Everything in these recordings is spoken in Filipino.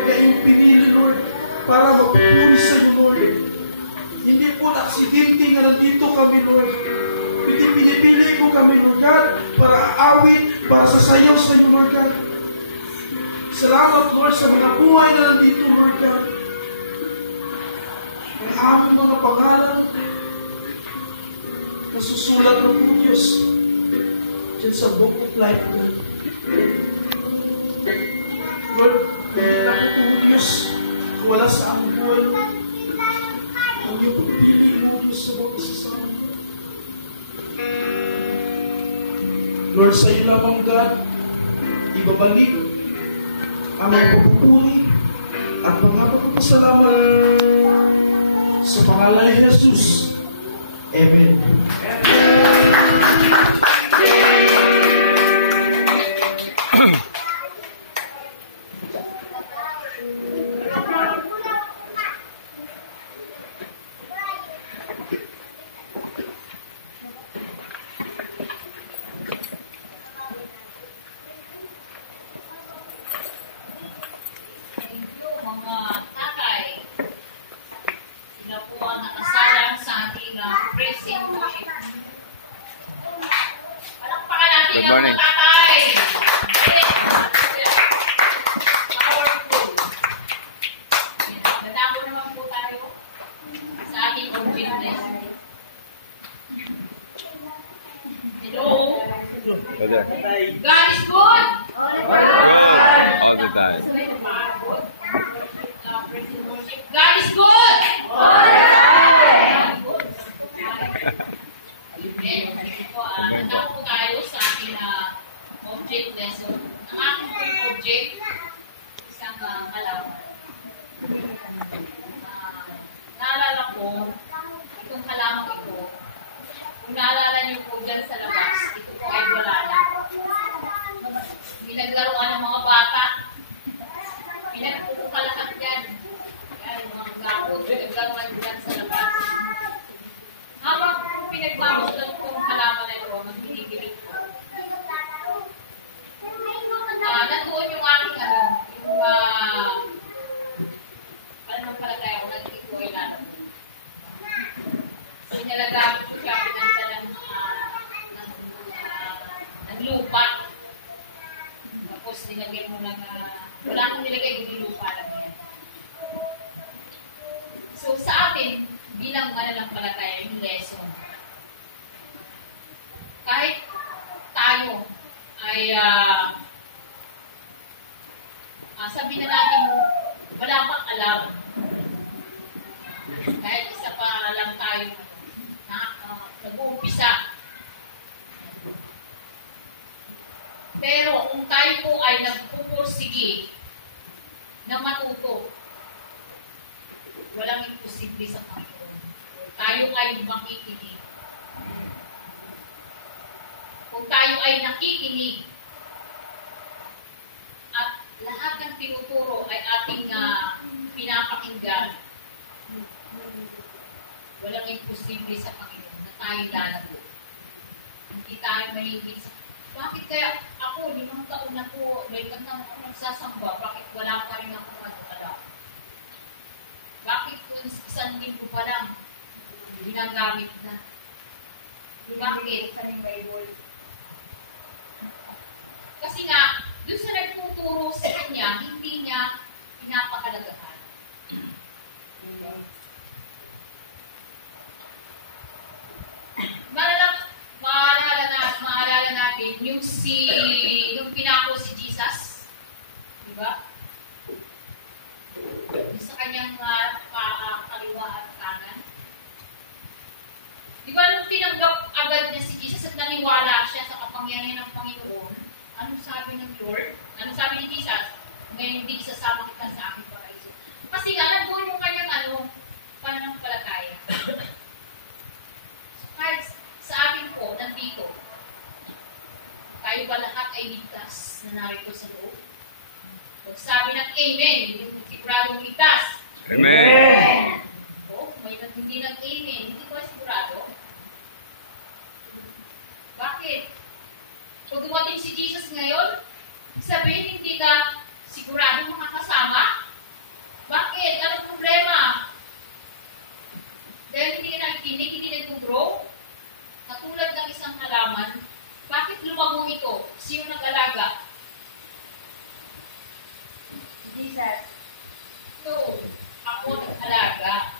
Lord, na iyong pinili, Lord, para magpupuri sa iyo, Lord. Hindi po na-aksidente nga nandito kami, Lord. Hindi pinipili ko kami, Lord God, para aawit, para sasayaw sa iyo, Lord God. Salamat, Lord, sa mga buhay na nandito, Lord God. Ang aming mga pangalan, nasusulat ng po, Diyos, dyan sa book of life, Lord. Lord, hindi na po, Diyos, wala sa aming buhay, ang iyong pagpili mo, Diyos, sa bawat isa sa amin. Lord, sa iyo lamang, God, ibabalik ang mga pagpupuri at mga pagpapasalamat sa pangalan ni Jesus. Amen. Good morning. Natago naman po tayo sa ating objectness. Hello? God is good. All the time. God is good. Natago po tayo sa ating object lesson. Ang ating object, isang halaman. Naalala ko, itong halaman ito, kung naalala niyo po dyan sa labas, ito po ay wala na. Pinaglaruan ng mga bata. Pinagpupukalakat yan. Yan, mga gapot, pinaglaruan dyan sa labas. Habang pinagmamasdan kong halaman na ito, magbibigit ko. Nandoon yung aking yung paano pala tayo kung nagiging ko ay lalabas. So, inalagamit ko siya, pinagdala ng lupa. Tapos, nilagay mo lang wala akong nilagay, yung lupa lang yan. So, sa atin, bilang mananampalataya, yung lesson. Kahit tayo ay sabihin na natin wala pang alam. Kahit isa pa lang tayo na nag-uumpisa. Pero kung tayo po ay nagpupursige na matuto, walang imposible sa Panginoon. Tayo ay makikinig. Kung tayo ay nakikinig at lahat ng tinuturo ay ating pinapakinggan, walang imposible sa Panginoon na tayo lalago. Hindi tayo mahigit sa bakit kaya ako, 5 taon na po, may taon ako nagsasamba, bakit wala pa rin ako nagkala? Bakit kung 1 linggo pa lang, ginagamit na? Bakit? Sa Bible. Kasi nga, doon sa nagtuturo sa kanya, hindi niya pinapakalagahan. Maalala natin yung pinako si Jesus, di ba? Yung sa kanyang kaliwa at kanan. Di ba nung tinanggap agad niya si Jesus at naniwala siya sa kapangyarihan ng Panginoon, anong sabi ng Lord? Anong sabi ni Jesus? Ngayon hindi isasama kita sa aking paraiso. Kasi nga, nandun yung kanyang pananampalataya. So, kahit sa akin po, nandito, tayo ba lahat ay ligtas na narito sa loob? Pag sabi ng Amen, hindi ko siguradong ligtas. Amen! O, may hindi nag-Amen, hindi ko sigurado. Bakit? Kung dumating si Jesus ngayon, sabihin hindi ka sigurado makakasama? So, ako nag-alaga.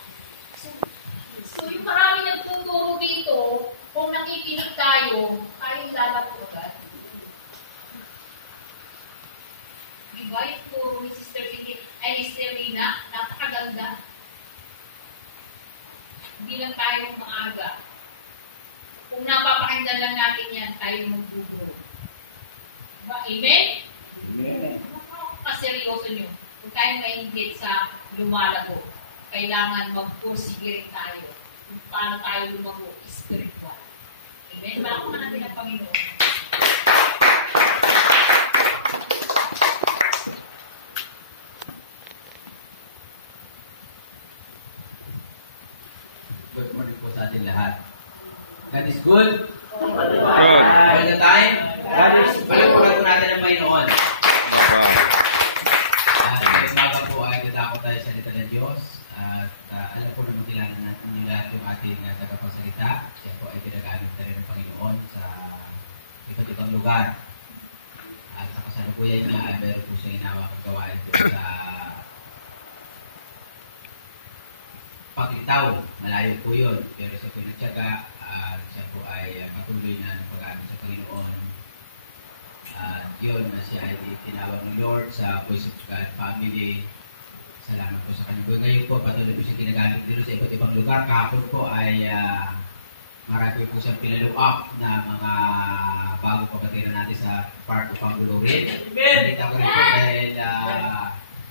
So yung marami nagtuturo dito, kung nakikinig tayo, tayong lalaro agad. Diba yung turo ni Sister Rina, napakaganda. Hindi lang tayo maaga. Kung napapakinggan lang natin yan, tayo magtuturo. Diba? Amen? Amen. Kaseryoso nyo. Kung tayo maingit sa lumalago, kailangan mag-pursige rin tayo. Kung paano tayo lumago, spiritual. Amen? Bakit natin ang Panginoon? Good morning po sa ating lahat. God is good. Good. All the time. Palagpagan po natin ang Panginoon. Ngayong umaga po ay dadako tayo sa salita ng Diyos. At alam po naman kilala natin yung lahat yung ating tagapagsalita. Siya po ay ginagamit na rin ng Panginoon sa iba't ibang lugar. At sa kasalukuyan niya ay meron po siyang inawak at gawain po sa paglitaw. Malayo po yun. Pero siya po nagtyaga at siya po ay patuloy na pag-aabot sa Panginoon. At yun, siya ay tinawag ng Lord sa Voice of God Family. Salamat po sa kanya. Ngayon po, patuloy po siya ginagamit dito sa iba't ibang lugar. Kahapon po ay marami po siyang pinalo up na mga bago papatira natin sa Park of Pangulorin. Kita ko rin po dahil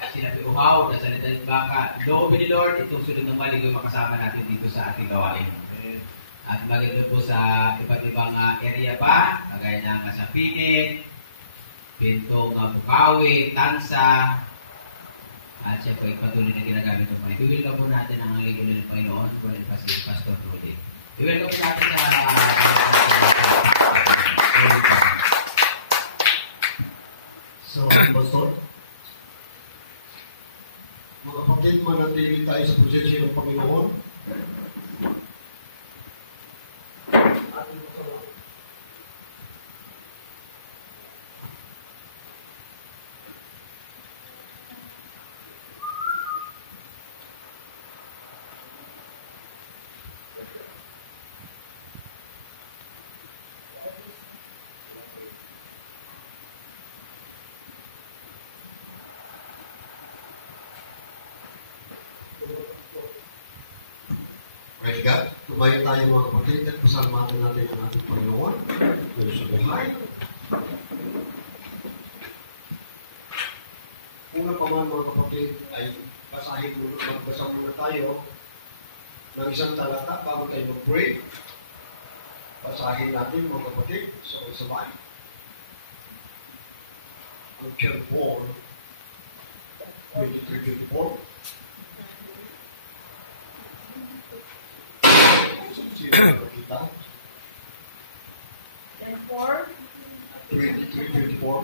sinabi uhaw na salita ng baka. Loobin ni Lord, itong sunod ng maligoy makasama natin dito sa ating gawain. At maganda po sa iba't ibang area pa, kagaya ng Kasapinit, Pintong Bukawi, Tansa, at siya po patuloy na ginagamit ng Panginoon. I-welcome po natin ang lingkod ng Panginoon, kunin pa si Pastor Rudy. I-welcome po natin sa So, Pastor, mga kapatid, manatili tayo sa presensya ng Panginoon. Praise God. Tumayo tayo mga kapatid at pasalamatan natin ang ating Panginoon. Ngayon sa buhay. Una pa man mga kapatid ay magbasa muna tayo ng isang talata bago tayo mag-pray. Basahin natin mga kapatid sa sabay. Ang John 4, 23-24. Kita. And 4, 23-24.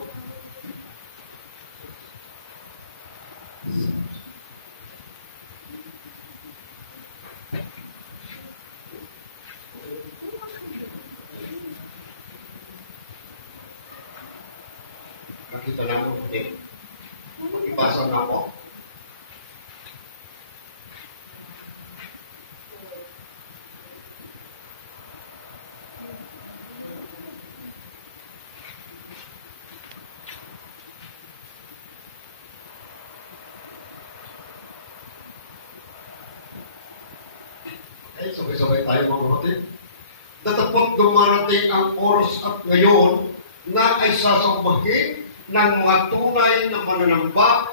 Nakita na ako din. Ipasa na ako. Okay, sabay-sabay tayo mga kapatid. Datapot dumarating ang oras at ngayon na ay sasambahin ng mga tunay na mananamba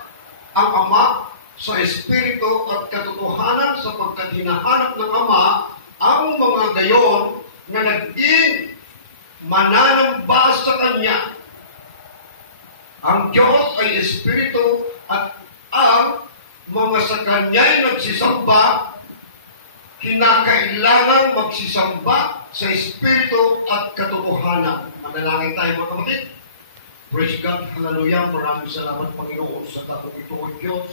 ang Ama sa Espiritu at katotohanan sapagkat hinahanap ng Ama ang mga gayon na naging mananamba sa Kanya. Ang Diyos ay Espiritu at ang mga sa Kanya'y nagsisamba kinakailangan magsisamba sa Espiritu at katotohanan. Manalangin tayo mga kapatid. Praise God, hallelujah. Maraming salamat Panginoon sa tatong ito ng Diyos.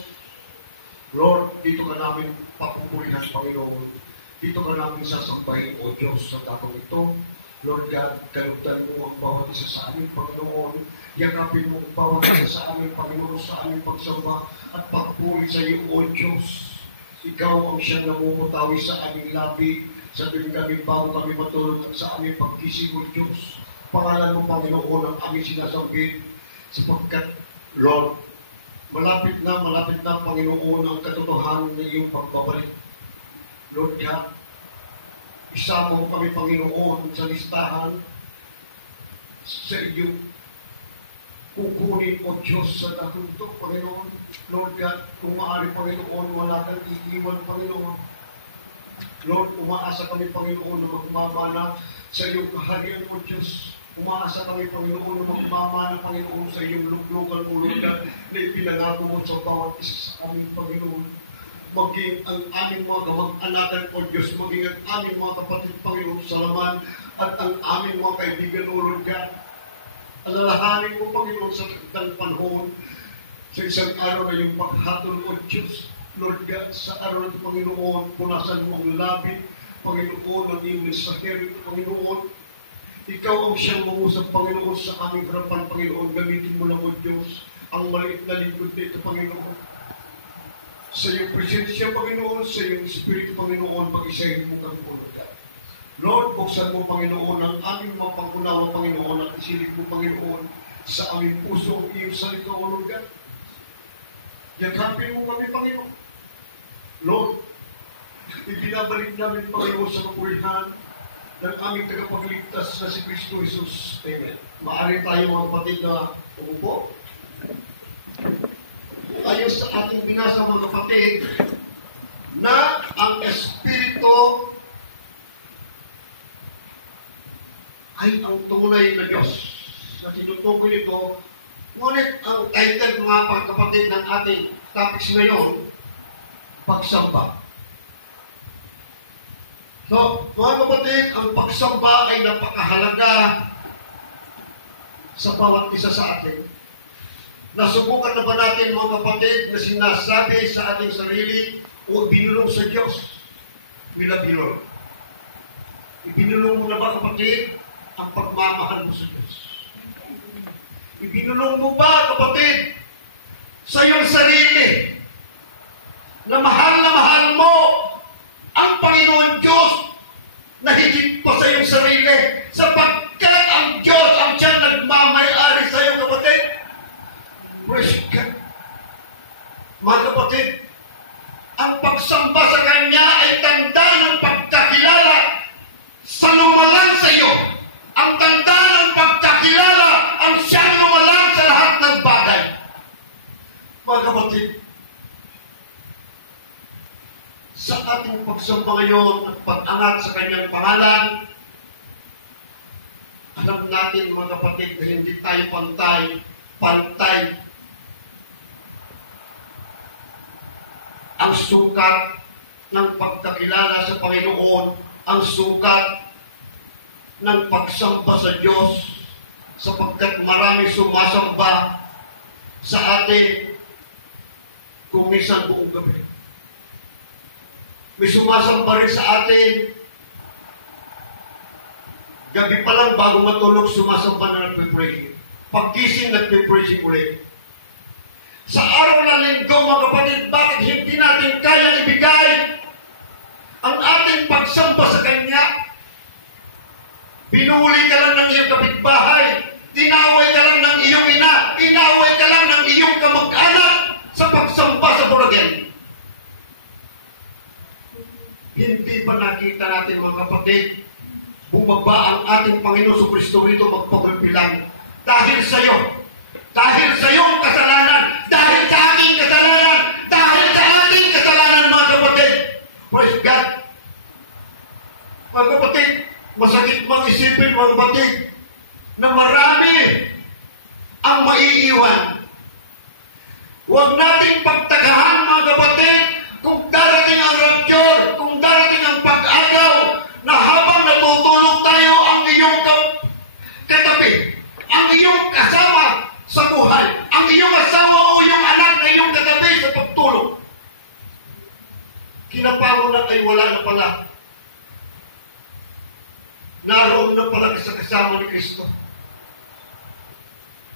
Lord, dito ka namin papupurihan Panginoon. Dito ka namin sasambahin o Diyos sa tatong ito. Lord God, kalugtan mo ang bawat isa sa amin, Panginoon. Yakapin mo ang bawat isa sa amin, Panginoon, sa aming pagsamba at pagpuri sa iyo, O Diyos. Ikaw ang siyang namumutawi sa aming labi, sa tuwing kami bago kami matulog at sa aming pagkising, O Diyos. Pangalan mo, Panginoon, ang aming sinasambit, sapagkat, Lord, malapit na, Panginoon, ang katotohanan ng iyong pagbabalik. Lord God, isama mo kami, Panginoon, sa listahan sa iyong kukunin, O Diyos, sa natuntok, Panginoon. Lord God, kung maaari, Panginoon, wala kang iiwan, Panginoon. Lord, umaasa kami, Panginoon, na magmamana sa iyong kaharian, O Diyos. Umaasa kami, Panginoon, na magmamana, Panginoon, sa iyong luklukan, O Lord God, na ipinangako mo sa bawat isa sa amin, Panginoon. Maging ang aming mga kamag-anakan, O Diyos, maging ang aming mga kapatid, Panginoon, sa laman, at ang aming mga kaibigan, O Lord God. Alalahanin mo, Panginoon, sa kagtang panahon, sa isang araw na yung paghatol, O Diyos, Lord God, sa araw na ito, Panginoon, punasan mo ang labi, Panginoon, ang iyong mensahero, Panginoon. Ikaw ang siyang mangusap, Panginoon, sa aming harapan, Panginoon. Gamitin mo lang, O Diyos, ang maliit na lingkod nito, Panginoon. Sa iyong presensya, Panginoon, sa iyong Espiritu, Panginoon, pag-isahin mo kami, O Lord God. Lord, buksan mo, Panginoon, ang aming mga pangkunawa, Panginoon, at isilip mo, Panginoon, sa aming puso ang iyong salita, O Lord God. Yakapin mo kami, Panginoon. Lord, ibinabalik namin, Panginoon, sa kapulihan ng aming tagapagligtas na si Kristo Jesus. Amen. Maaari tayo, mga kapatid, na umupo. Ayon sa ating binasa, mga kapatid, na ang Espiritu ay ang tunay na Diyos. Sa tinutukoy nito, ngunit ang title, mga kapatid, ng ating topics ngayon, pagsamba. So, mga kapatid, ang pagsamba ay napakahalaga sa bawat isa sa atin. Nasubukan na ba natin, mga kapatid, na sinasabi sa ating sarili o binulong sa Diyos? We love you, Lord. Ibinulong mo na ba, kapatid, ang pagmamahal mo sa Diyos? Ibinulong mo ba, kapatid, sa iyong sarili na mahal mo ang Panginoon Diyos na higit pa sa iyong sarili, sapagkat ang Diyos ang siyang nagmamayari sa iyo, kapatid? Praise God. Mga kapatid, ang pagsamba sa Kanya ay tanda ng pagkakilala sa lumalang sa iyo. Ang tanda ng pagkakilala ang siyang lumalang sa lahat ng bagay. Mga kapatid, sa ating pagsamba ngayon at pag-angat sa Kanyang pangalan, alam natin, mga kapatid, na hindi tayo pantay. Ang sukat ng pagkakilala sa Panginoon, ang sukat ng pagsamba sa Diyos, sapagkat marami sumasamba sa atin kung minsan buong gabi. May sumasamba rin sa atin gabi pa lang bago matulog, sumasamba na nagpe-pray. Paggising, nagpe-pray ulit. Sa araw ng linggo, mga kapatid, bakit hindi natin kaya ibigay ang ating pagsamba sa Kanya? Binuli ka lang ng iyong kapitbahay, tinaway ka lang ng iyong ina, inaway ka lang ng iyong kamag-anak sa pagsamba sa Boragel. Hindi pa nakita natin, mga kapatid, bumaba ang ating Panginoon sa Kristo rito magpapagbilang. Dahil sa iyo, dahil sa iyong kasalanan, dahil sa aking kasalanan, dahil sa ating kasalanan, mga kapatid. Praise God. Mga kapatid, masakit mang isipin, mga kapatid, na marami ang maiiwan. Huwag nating pagtagahan, mga kapatid, kung darating ang rapture, kung darating ang pag-agaw, na habang natutulog tayo, ang iyong katabi, ang iyong kasama sa buhay, ang iyong asawa o iyong anak na iyong katabi sa pagtulog, kinapago na ay wala na pala. naroon na pala sa kasama ni Kristo.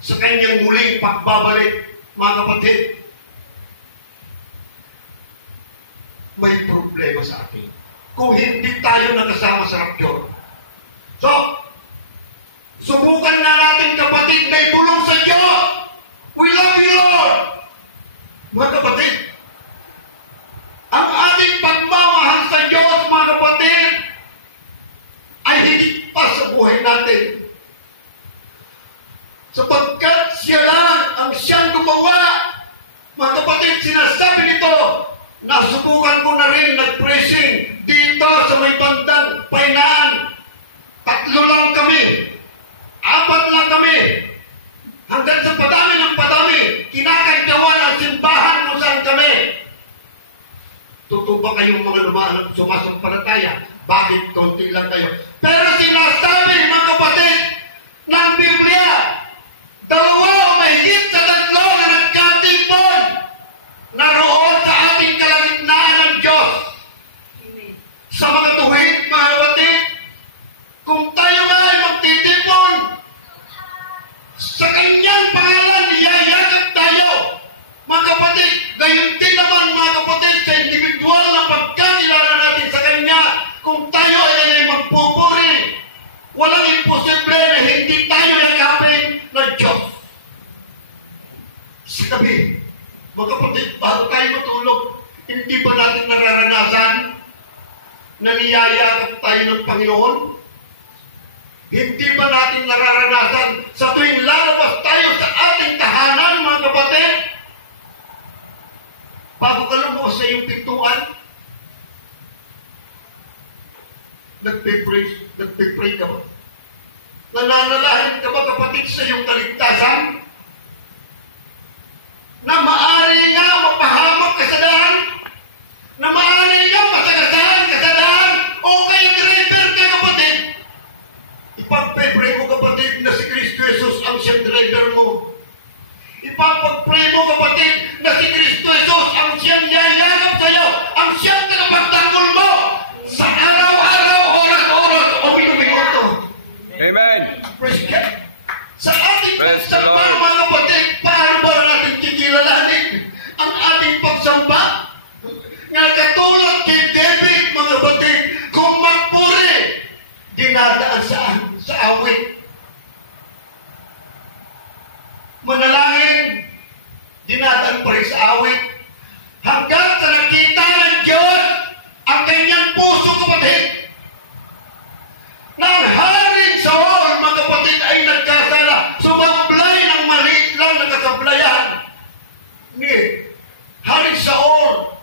Sa kanyang muling pagbabalik, mga kapatid, may problema sa atin. Kung hindi tayo nakasama sa rapture. So, subukan na natin kapatid na ibulong sa Diyos. We love you, Lord. Mga kapatid, ang ating pagmamahal sa Diyos, mga kapatid, ay higit pa sa buhay natin. Sapagkat siya lang ang siyang gumawa. Mga kapatid, sinasabi nito, nasubukan ko na rin nag-preaching dito sa may bandang Painaan. 3 lang kami. 4 lang kami. Hanggang sa padami ng padami, kinakagawan ang simbahan kung saan kami. Totoo ba kayong mga lumalang sumasampalataya? Bakit konti lang kayo? Pero sinasabi, mga kapatid, ng Biblia, 2 o mahigit sa 3 na nagkatipon naroon sa ating kalagitnaan ng Diyos. Amen. Sa mga tuwid, mga kapatid, kung tayo nga ay magtitipon, sa kanyang pangalan, niyayakag tayo. Mga kapatid, gayon din naman, mga kapatid, sa individual na pagkakilala natin sa kanya, kung tayo ay magpupuri, walang imposible na hindi tayo yakapin ng Diyos. Sa gabi, mga kapatid, bago tayo matulog, hindi ba natin nararanasan na niyayakap tayo ng Panginoon? Hindi ba natin nararanasan sa tuwing lalabas tayo sa ating tahanan, mga kapatid? Bago ka lumabas sa iyong pintuan, nagpipray ka ba? Nananalangin ka ba, kapatid, sa iyong kaligtasan? Na maaari nga mapahamak ka sa daan? Na maaari nga masagasahan ka sa daan? O kaya driver ka, kapatid? Ipagpipray mo, kapatid, na si Kristo Jesus ang siyang driver mo. Ipagpipray mo, kapatid, na si Kristo Jesus ang siyang yayakap sa iyo, ang siyang tagapagtanggol mo sa araw-araw, oras-oras, o minuto-minuto. Amen. Praise God. Sa ating Praise the pagsamba, Lord. mga kapatid, paano ba natin kikilalanin ang ating pagsamba? Nga katulad kay David, mga kapatid, kung magpuri, dinadaan sa awit. Manalangin, dinadaan pa rin sa awit. Hanggang sa nakita ng Diyos ang kanyang puso, kapatid, nang haring Saul, mga kapatid, ay nagkasala, sumablay ng maliit lang na kasablayan. Ni haring Saul,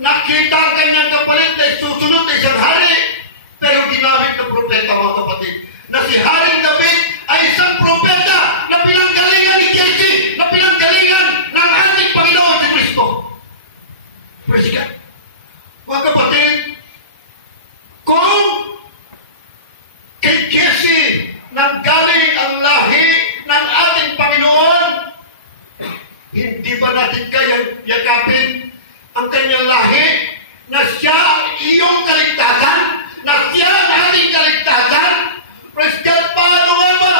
nakita ang kanyang kapalit na susunod na isang hari, pero ginamit ng propeta, mga kapatid, na si Haring David ay isang propeta na pinanggalingan ni Jesse, na pinanggalingan ng ating Panginoon si Kristo. Praise God. Mga kapatid, kung kay Jesse nanggaling ang lahi ng ating Panginoon, hindi ba natin kayang yakapin ang kanyang lahi na siya ang iyong kaligtasan, na siya ang ating kaligtasan? Praise God. Paano nga ba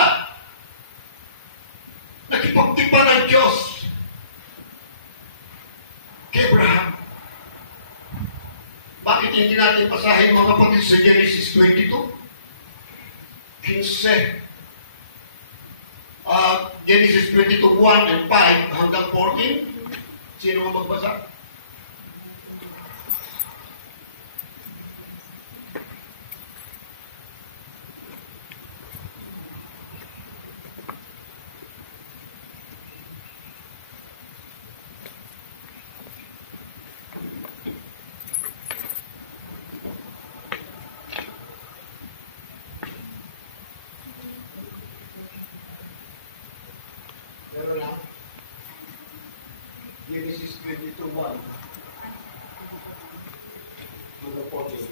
nakipagtipan ng Diyos kay Abraham? Bakit hindi natin basahin, mga kapatid, sa Genesis 22? 15. Genesis 22, 1 and 5 hanggang 14. Sino nga magbasa? Meron na. Genesis 22, 1 hanggang 14.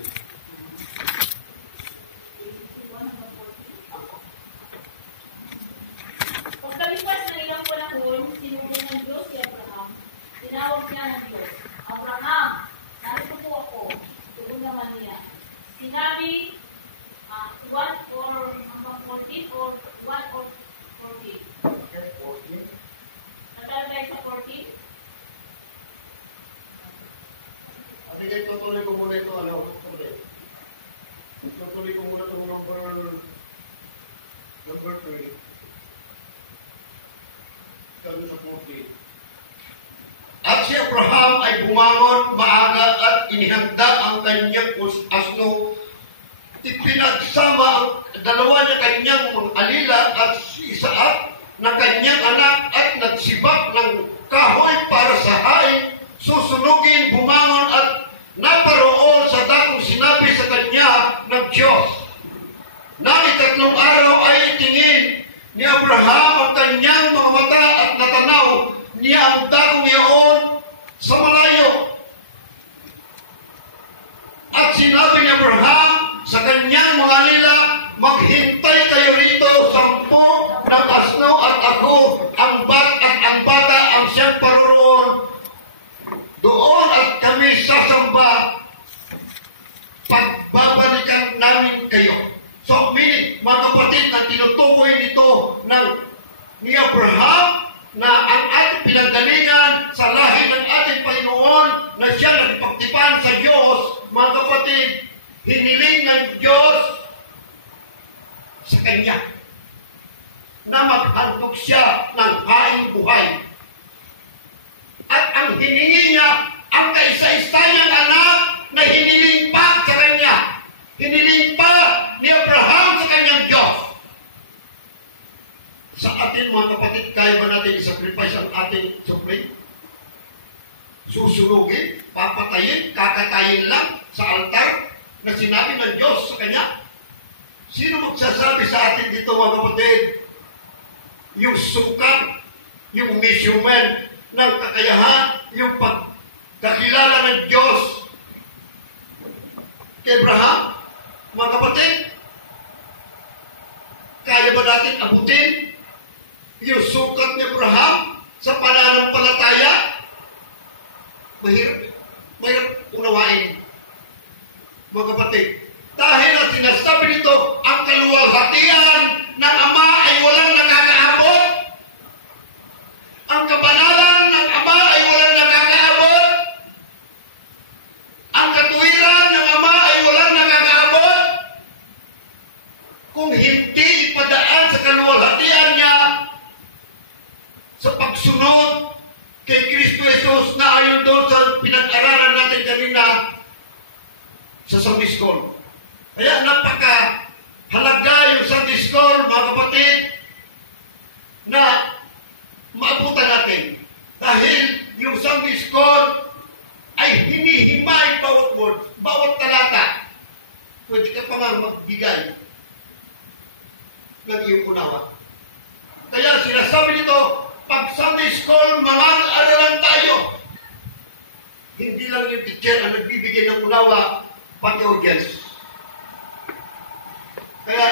Pagkalipas ng ilang panahon, sinubukan ng Diyos si Abraham. Tinawag niya ng Diyos, Abraham, narito po ako. Doon naman niya. Sinabi 1 or hanggang 14 or 1 or 14? Natalagay sa 14? Sige, tutuloy ko muna ito, tutuloy ko muna itong number 3. Kami sa 14. At si Abraham ay bumangon maaga at inihanda ang kanyang asno. Pinagsama ang dalawa na kanyang mga alila at si Isaac na kanyang anak at nagsibak ng kahoy para sa hain. Susunugin, bumangon at naparoon sa dakong sinabi sa kanya ng Diyos. Nang 3 araw ay tingin ni Abraham ang kanyang mga mata at natanaw niya ang dakong iyon sa malayo. At sinabi ni Abraham sa kanyang mga alila, maghintay kayo rito 10 ng asno at ako ang bata ang siyang paroroon. Doon at kami sasamba, pagbabalikan namin kayo. So, meaning, mga kapatid, na tinutukoy nito ni Abraham na ang ating pinagalingan sa lahi ng ating Panginoon na siya nagpagtipan sa Diyos, mga kapatid, hiniling ng Diyos sa Kanya na maghandog siya ng haing buhay. At ang hiningi niya, ang kaisa-isa niyang anak na hiniling pa sa Kanya. Hiniling pa ni Abraham sa Kanyang Diyos. Sa atin mga kapatid, kaya ba natin i-sacrifice ang ating suffering? Susunugin, papatayin, kakatayin lang sa altar na sinabi ng Diyos sa Kanya? Sino magsasabi sa atin dito mga kapatid? Yung sukat, yung measurement ng kakayahan, yung pagkakilala ng Diyos kay Abraham, mga kapatid, kaya ba natin abutin yung sukat ni Abraham sa pananampalataya? Mahirap unawain, mga kapatid. Dahil na sinasabi nito, ang kaluwalhatian ng Ama ay walang nakakaabot. Ang kabanalan ng Ama ay walang nakakaabot. Ang katuwiran ng Ama ay walang nakakaabot. Kung hindi ipadaan sa kaluwalhatian niya sa pagsunod kay Kristo Jesus na ayon doon sa pinag-aralan natin kanina sa Sunday School. Kaya napaka-halaga yung Sunday School, mga kapatid, na maabutan natin. Dahil yung Sunday School ay hinihimay bawat word, bawat talata. Pwede ka pa nga magbigay ng iyong unawa. Kaya sinasabi nito, pag Sunday School, mag-aralan tayo. Hindi lang yung teacher ang nagbibigay ng unawa, pati audience. Kaya,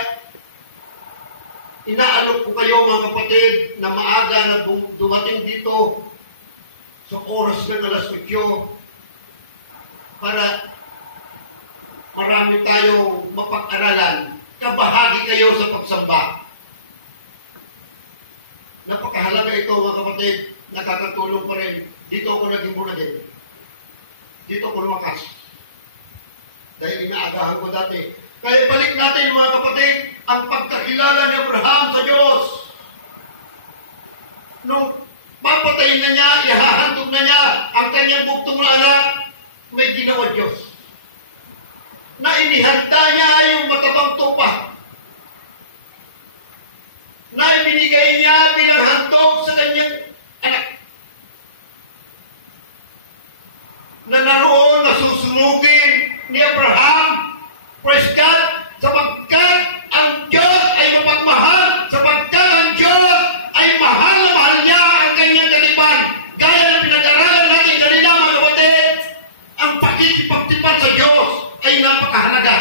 inaalok ko kayo mga kapatid na maaga na dumating dito sa oras ng alas 8 para marami tayong mapag-aralan. Kabahagi kayo sa pagsamba. Napakahalaga ito mga kapatid, nakakatulong pa rin. Dito ako naging muna din. Dito ako lumakas. Dahil inaagahan ko dati. Kaya balik natin mga kapatid, ang pagkakilala ni Abraham sa Diyos. Nung papatayin na niya, ihahandog na niya ang kanyang bugtong na anak, may ginawa Diyos. Na inihanda niya yung matabang tupa. Na ibinigay niya bilang handog sa kanyang anak. Na naroon na susunugin ni Abraham, praise God, sapagkat ang Diyos ay mapagmahal, sapagkat ang Diyos ay mahal na mahal niya ang kanyang katipan. Gaya ng pinag-aralan natin kanina mga kapatid, ang pakikipagtipan sa Diyos ay napakahalaga.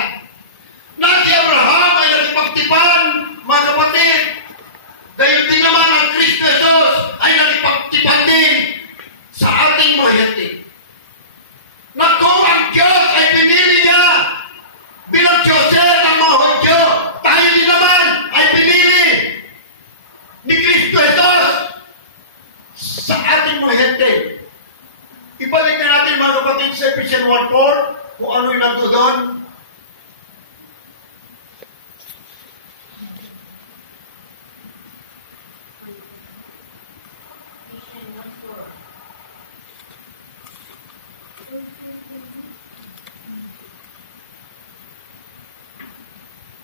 Na si Abraham ay nakipagtipan, mga kapatid, dahil din naman ang Kristo Jesus ay nakipagtipan din sa ating mga hati. Na kung ang Diyos ay pinili niya Ephesians 1:4, kung ano'y nandoon.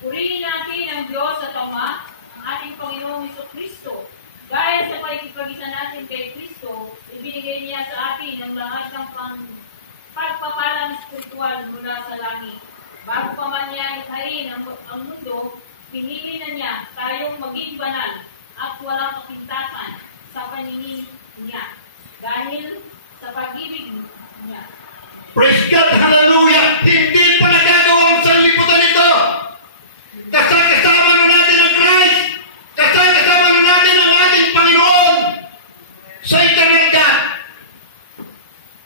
Purihin natin ang Diyos at Ama, ang ating Panginoong Jesucristo. Gaya sa pakikipag-isa natin kay Kristo, ibinigay niya sa atin ang lahat ng pagpapalang spiritual mula sa langit. Bago pa man niya ikhain ang mundo, pinili na niya tayong maging banal at walang kapintasan sa paningin niya dahil sa pag-ibig niya. Praise God, hallelujah! Hindi pa nagagawa ang sanlibutan ito! Kasama na natin ang Christ! Kasama na natin ang ating Panginoon! Sa eternidad!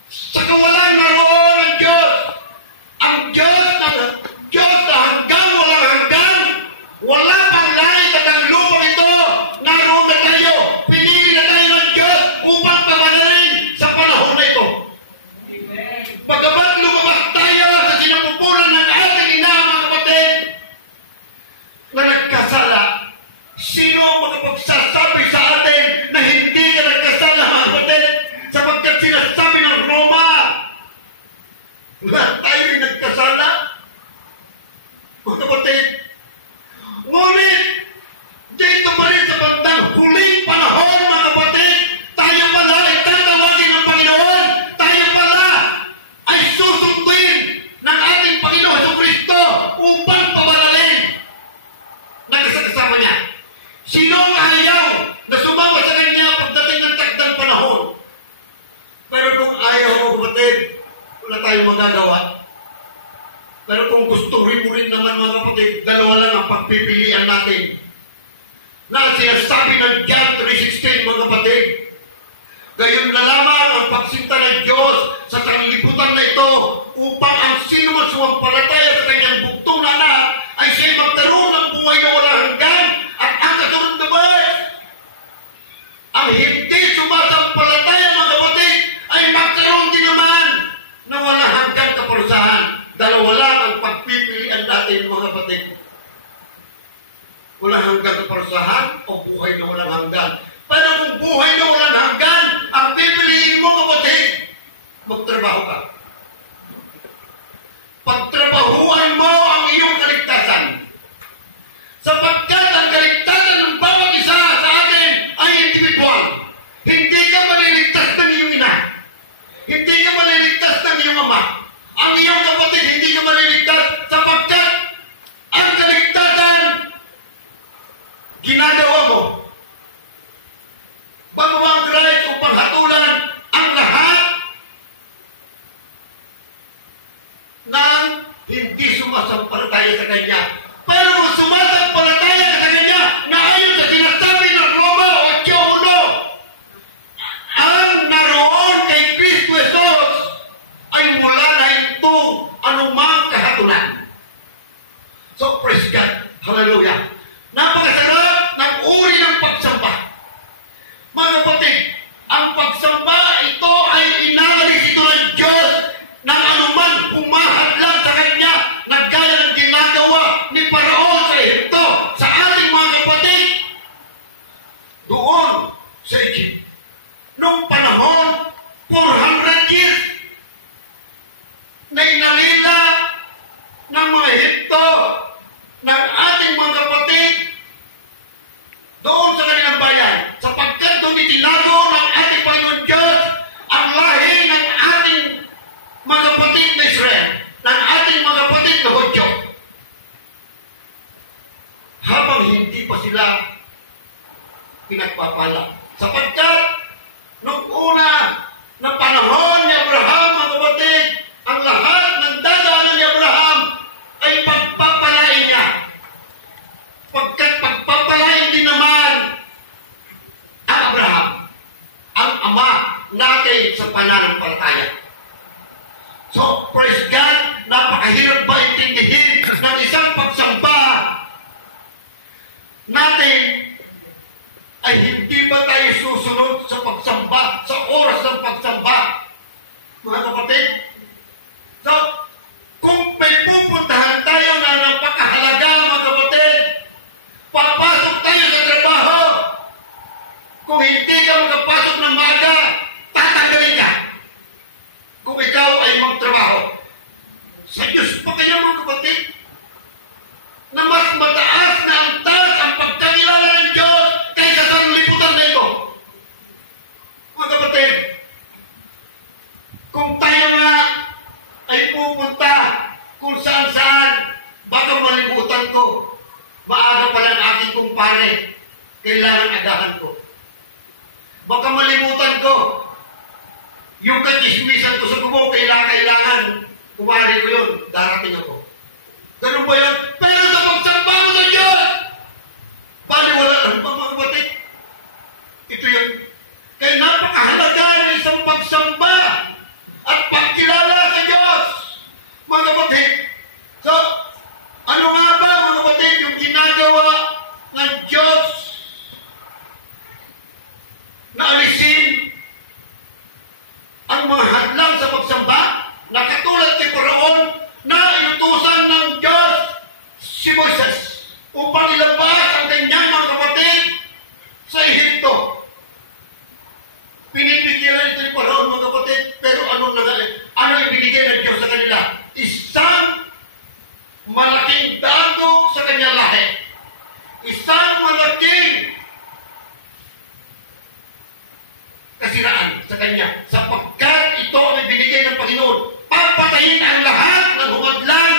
Sa kawalan naroon ang Diyos! Ang Diyos na hanggang walang hanggan! Wala pang langit at ang lupa ito! Naroon na tayo! Pinili na tayo ng Diyos upang pamanalin sa panahon na ito! Bagamat lumabas tayo sa sinapupunan ng ating ina, mga kapatid, na nagkasala, sino ang makapagsasabi sa atin na hindi ka nagkasala, mga kapatid, sapagkat sinasabi ng Roma, lahat tayo'y nagkasala, mga kapatid. Ngunit, dito pa rin sa bandang huling panahon, mga kapatid, tayo pala ay tatawagin ng Panginoon, tayo pala ay susundin ng ating Panginoon Jesucristo upang pabanalin na kasama niya. Sino ang ayaw na sumama sa kanya pagdating ng takdang panahon? Pero kung ayaw mo, kapatid, wala tayong magagawa. Pero kung gusto rin naman, mga kapatid, dalawa lang ang pagpipilian natin. Na sinasabi ng John 3:16, mga kapatid, gayon na lamang ang pagsinta ng Diyos sa sanlibutan na ito upang ang sino man sumampalataya sa kanyang buktong na anak ay siya'y magkaroon ng buhay na walang hanggan at ang kasunod na buhay. Ang hindi sumasampalataya, mga kapatid, ay magkaroon din naman na walang hanggan kaparusahan. Dalawa lang ang pagpipilian natin, mga kapatid. Walang hanggan kaparusahan o buhay na walang hanggan. Pero kung buhay na walang hanggan, ang pipiliin mo, kapatid, magtrabaho ka. Pagtrabahuan mo ang iyong kaligtasan. Sapagkat ang kaligtasan ng bawat isa sa atin ay individual. Hindi ka maliligtas ng iyong ina. Hindi ka maliligtas ng iyong ama. Ang iyong kapatid, hindi ka maliligtas sapagkat ang kaligtasan ginagawa mo. Bago ang Christ upang hatulan ang lahat ng hindi sumasampalataya sa Kanya. Pero kung sumasampalataya sa Kanya, na ayon sa sinasabi ng Roma 8:1, ang naroon kay Kristo Jesus ay wala na itong anumang kahatulan. So, praise God. Hallelujah. Napakasarap ng uri ng pagsamba. Mga kapatid, ang pagsamba ito ay inalis ito ng Diyos ng anuman humahad lang sa Kanya na gaya ng ginagawa ni Paraon sa Egypto sa ating mga kapatid doon sa Egypt. Noong panahon, 400 years na inalila ng mga Egypto ng ating mga kapatid doon sa kanilang bayan, sapagkat doon itinago ng ating Panginoon Diyos ang lahi ng ating mga kapatid na Israel, ng ating mga kapatid na Hudyo. Habang hindi pa sila pinagpapala. Sapagkat noong una na panahon ni Abraham, mga kapatid, ang lahat ng dadaanan ni Abraham ay pagpapalain niya. Pagkat pagpapalain din naman ang Abraham, ang ama natin sa pananampalataya. So, praise God, napakahirap ba intindihin ng isang pagsamba natin ay hindi ba tayo susunod sa pagsamba, sa oras ng pagsamba? Mga kapatid, Kung tayo nga ay pupunta kung saan-saan, baka malimutan ko. Maaga pa lang aking kumpare, kailangan agahan ko. Baka malimutan ko. Yung kachismisan ko sa gubo, kailangan kumari ko yun, darating ako. Ganun ba yun? Pero sa pagsamba mo sa Diyos, baliwala lang ba mga kapatid? Ito yun. Kaya napakahalaga ng isang pagsamba at pagkilala sa Diyos, mga kapatid. So, ano nga ba mga kapatid yung ginagawa ng Diyos na alisin ang mga hadlang sa pagsamba na katulad kay Paraon na inutusan ng Diyos si Moises upang ilabas ang kanyang mga kapatid sa Ehipto. Pinipigilan ito ni Paraon mga kapatid, pero ano ibinigay ng Diyos sa kanila? Isang malaking dagok sa kanyang lahi. Isang malaking kasiraan sa kanya. Sapagkat ito ang ibinigay ng Panginoon. Papatayin ang lahat ng humadlang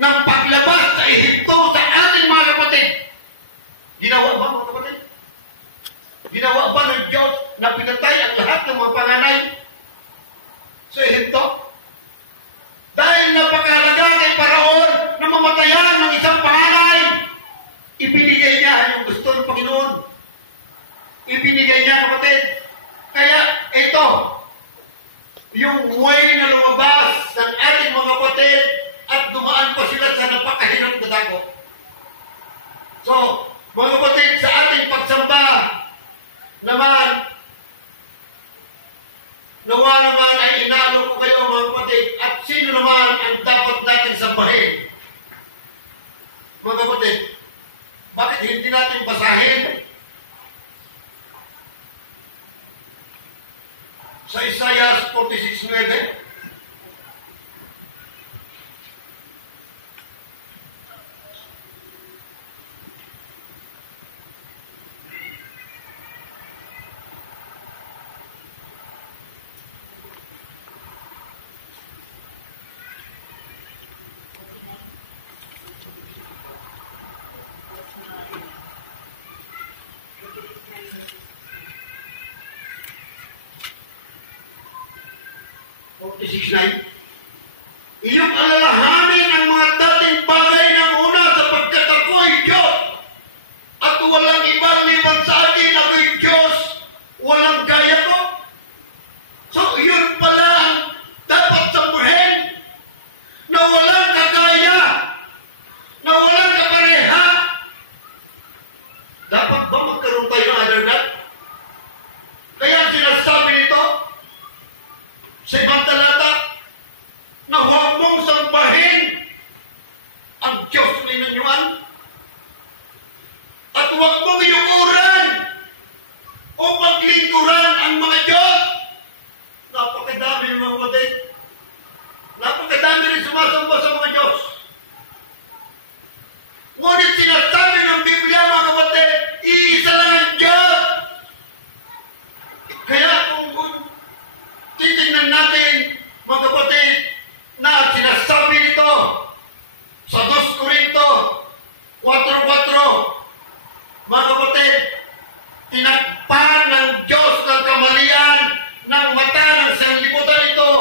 ng paglabas sa Ehipto sa ating mga kapatid. Ginawa ba mga kapatid? Ginawa ba ng Diyos na pinatay ang lahat ng mga panganay sa Ehipto? Dahil napakahalaga kay Paraon na mamatayan ng isang panganay, ibinigay niya yung gusto ng Panginoon. Ibinigay niya kapatid. Kaya ito, yung way na lumabas ng ating mga kapatid at dumaan pa sila sa napakahirap na dako. So, mga kapatid, sa ating pagsamba naman, nawa naman ay inaalok ko kayo mga kapatid, at sino naman ang dapat natin sambahin? Mga kapatid, bakit hindi natin basahin sa Isaiah 46:9? Iyong alalahanin ang mga dating bagay ng una sapagkat ako ay Diyos at walang iba liban sa akin. Ako'y Diyos, walang gaya ko. So, yun pala ang dapat sambuhin na walang kagaya, na walang kapareha. Dapat ba magkaroon tayo ng other God? Kaya sinasabi nito sa ibang talata na huwag mong sambahin ang Diyos linanyuan at huwag mong iuuran o paglingkuran ang mga Diyos. Napakadami mga kapatid. Napakadami rin sumasamba sa mga Diyos. Ngunit sinasabi ng Biblia mga kapatid, iisa lang ang Diyos. Kaya kung titingnan natin mga kapatid na sinasabi nito sa 2 Corinto 4:4, mga kapatid, tinakpan ng Diyos ng kamalian ng mata ng sanlibutan ito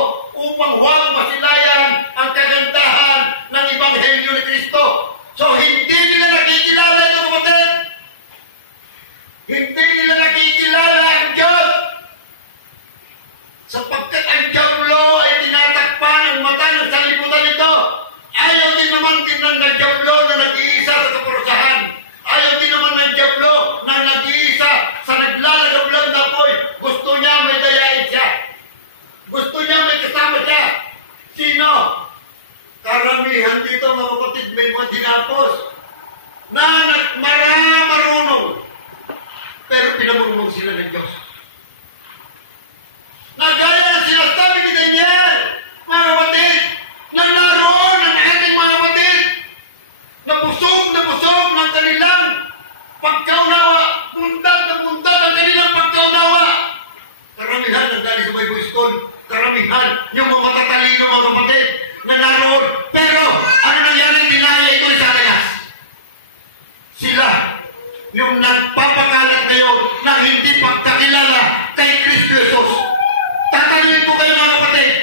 naman yung mga matatalino mga kapatid na naroon. Pero ano nangyari? Dinaya ito sa Ananias. Sila yung nagpapakalat ngayon na hindi pagkakilala kay Kristo Jesus. Tatanungin ko kayo mga kapatid.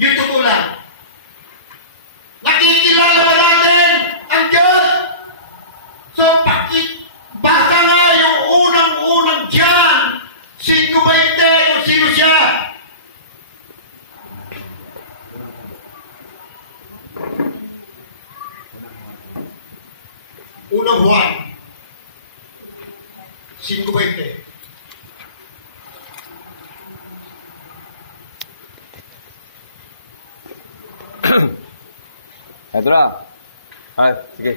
Yung totoo lang. Nakikilala ba natin ang Diyos? So, basta nga yung unang-unang dyan, sino ba hindi o sino siya? Unang Juan, sino ba hindi? Ito na. Sige.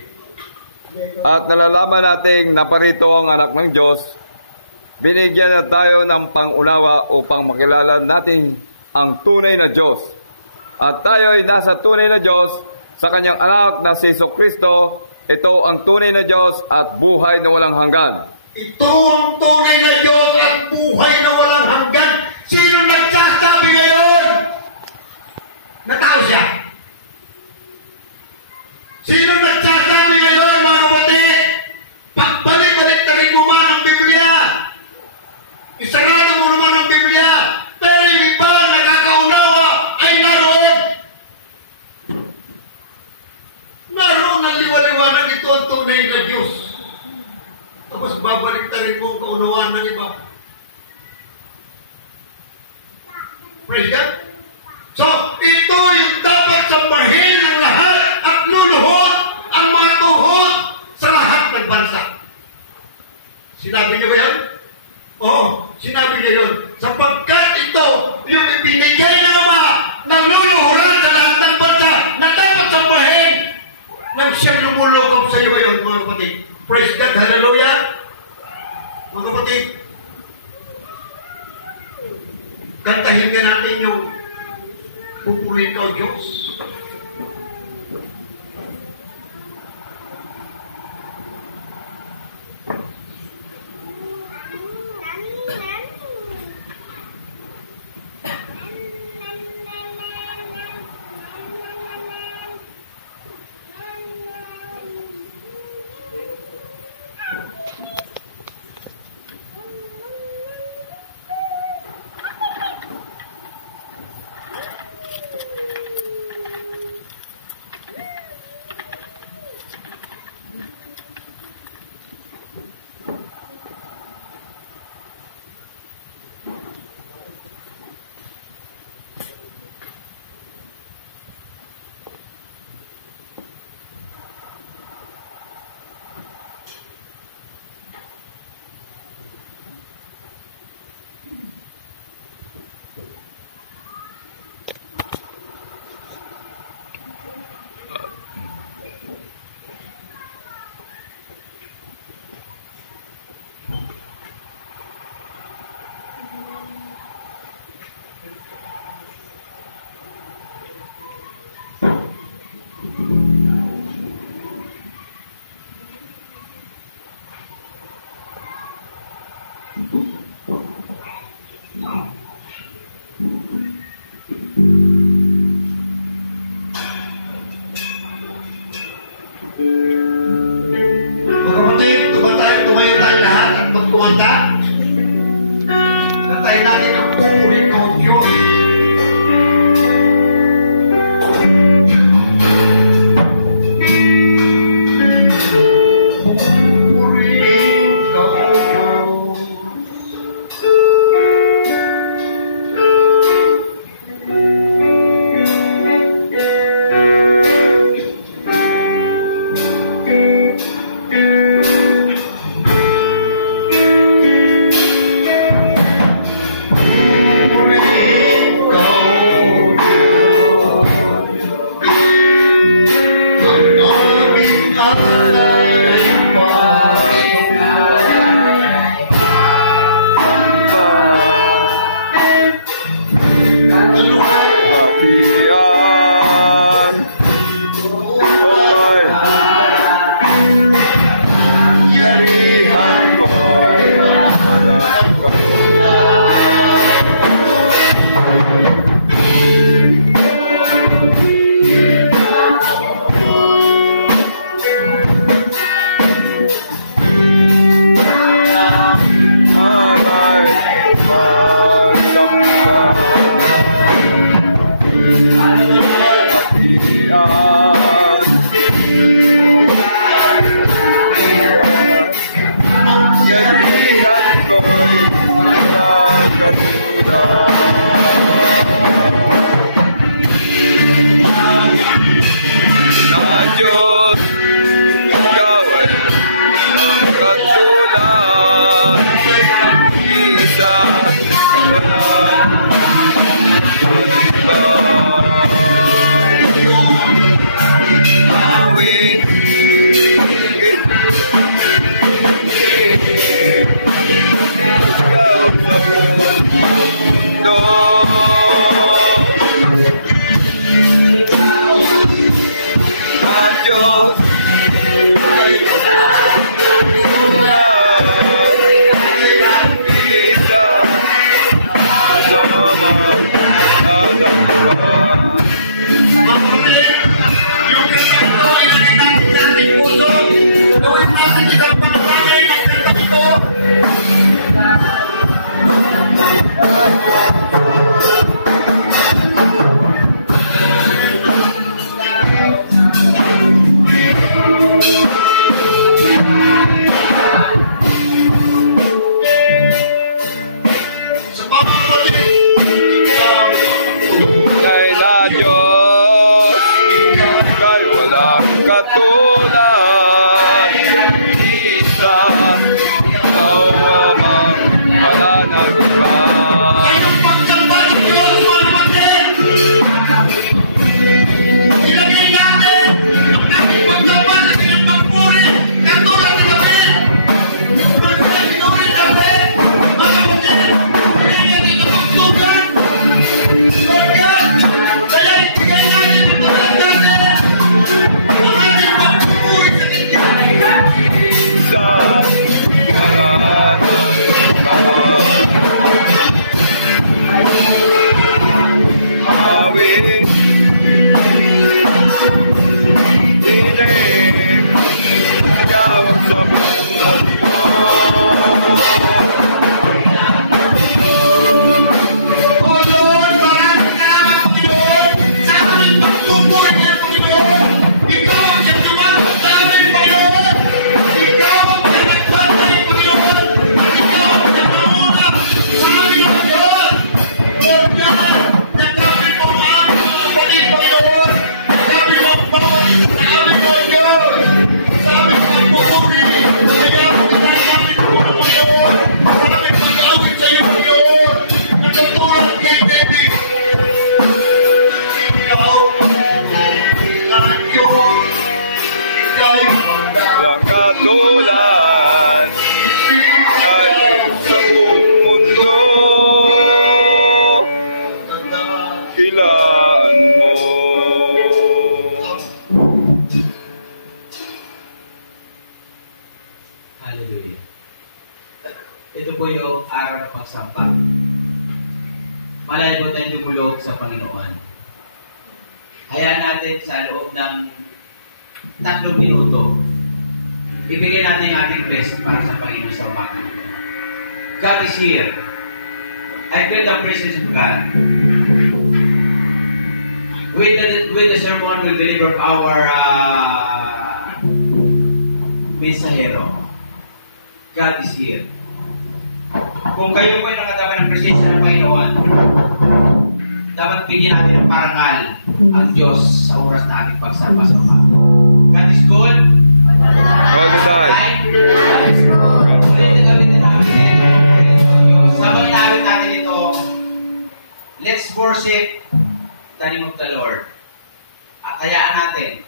At nalalaman natin na parito ang anak ng Diyos, binigyan na tayo ng pangunawa upang makilala natin ang tunay na Diyos. At tayo ay nasa tunay na Diyos sa kanyang anak na si Jesucristo. Ito ang tunay na Diyos at buhay na walang hanggan. Ito ang tunay na Diyos at buhay na walang hanggan. Sino nagsasabi ngayon? Na tao siya. Sino nagsasabi ngayon, mga kapatid? Pagbalik-balik na rin mo man ang Biblia. Isarado mo naman ang Biblia. Pero yung iba nakakaunawa ay naroon. Naroon ang liwa-liwanag. Ito ang tunay na Diyos. Tapos babalik na rin mo ang kaunawaan ng iba. Praise God. So, ito yung dapat sambahin ang lahat at luluhod ang mga tuhod sa lahat ng bansa. Sinabi niyo ba yan? Oo, sinabi niya yun. Sapagkat ito, yung ibinigay na Ama na luluhuran sa lahat ng bansa na dapat sambahin nang siyang lumulukop sa iyo ngayon, mga kapatid. Praise God, hallelujah. Mga kapatid, kantahin nga natin yung pupulin ka o Diyos. Kumanta. Kantahin natin ang pupuri ng Diyos. Pupuri ng Diyos. malayo tayong lumulog sa Panginoon. Hayaan natin sa loob ng 3 minuto, ibigay natin yung ating best para sa Panginoon sa umaga. God is here. I feel the presence of God. With the sermon, we'll deliver our mensahero. God is here. Kung kayo po ay nakataban ng presensya ng Panginoon, dapat bigyan natin ng parangal ang Diyos sa oras na ating pagsama-sama. God is good. Sabang namin natin ito, let's worship the name of the Lord. At hayaan natin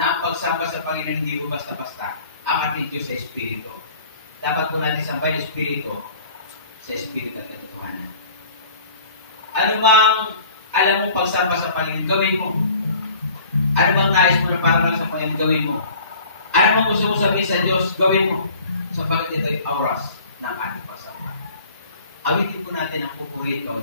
na ang pagsamba sa Panginoon hindi po basta-basta ang ating Diyos sa Espiritu. Dapat po natin sampay ng Espiritu sa Espiritu at katotohanan. Ano bang alam mo pagsamba sa Panginoon, gawin mo. Ano bang nais mo na para lang sa Panginoon, gawin mo. Ano bang gusto mo sabihin sa Diyos, gawin mo. Sapagat ito ay oras ng ating pagsamba. Awitin po natin ang pupuritong